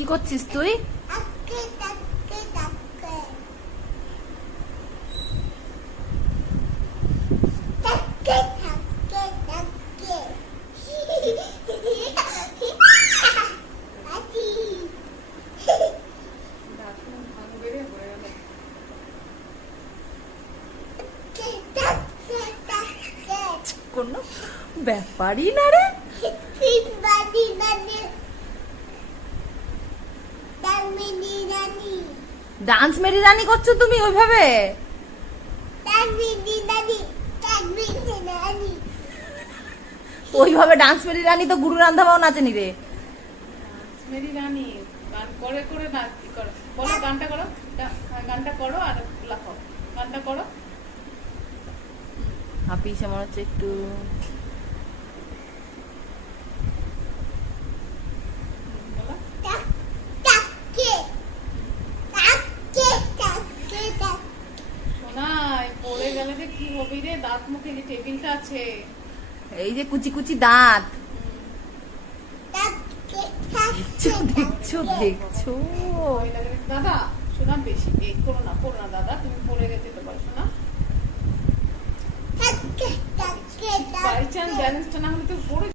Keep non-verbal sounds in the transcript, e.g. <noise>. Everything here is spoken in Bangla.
কি করছিস তুই? কোনো ব্যাপারই না রে। <laughs> ডান্স মেরি রানি করছ তুমি ওইভাবে? ওইভাবে ডান্স মেরি রানি তো গুরু রান্ধাবাও নাচেনি রে। মেরি রানী গান করে করে নাচ করো? বলো গানটা করো গানটা করো আর লাফাও। গানটা করো। হাপি সে মনে হচ্ছে একটু। গেলে যে কি হবে রে? দাঁত মুখে যে টেবিলটা আছে। এই যে কুচি কুচি দাঁত। দেখছ। দাদা শোনা বেশি এই করো না করো না দাদা তুমি পড়ে গেছে তো পারছ না তাকে তাকে বাই চান্স ব্যালেন্সটা না হলে